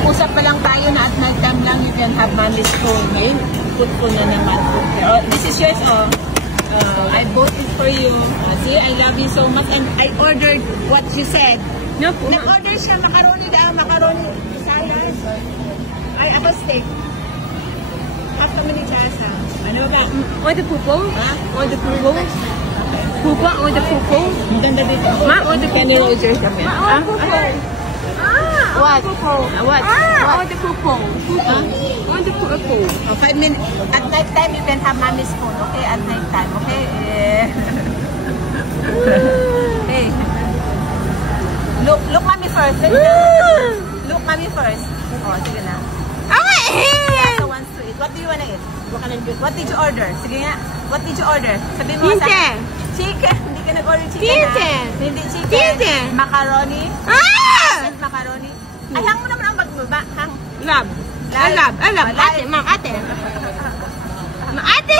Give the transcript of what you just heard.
Nag-usap pa lang tayo na at night time lang you can have mommy's phone. Ngayon, put ko na naman. Oh, this is yours, oh. I bought it for you. See, I love you so much. And I ordered what you said. No, Nag-order siya, macaroni daw, macaroni. Salad. Ay, ako steak. Half kami ni Chasa. Ano ba? Order pupo? Ha? Order pupo? Pupo? Order pupo? Ang ganda dito. Ma, order Kenny Rogers kami. Ma, order pupo. What? What? Order pupo. Order pupo. Oh, 5 minutes. At night time, you can have mommy's phone, okay? At night time, okay? Hey. Look mommy first. Look mommy first. Oh, sige na. Chasa wants to eat. What do you wanna eat? What did you order? Sige nga. What did you order? Sabi mo sa Chicken. Chicken. Hindi ka nag-order chicken. Chicken. Hindi chicken. Chicken. Macaroni. Ah! Macaroni. Ay, hang mo naman ang magbaba. Hang. Love. I love. Love. Ate, ma'am, ate. Ate!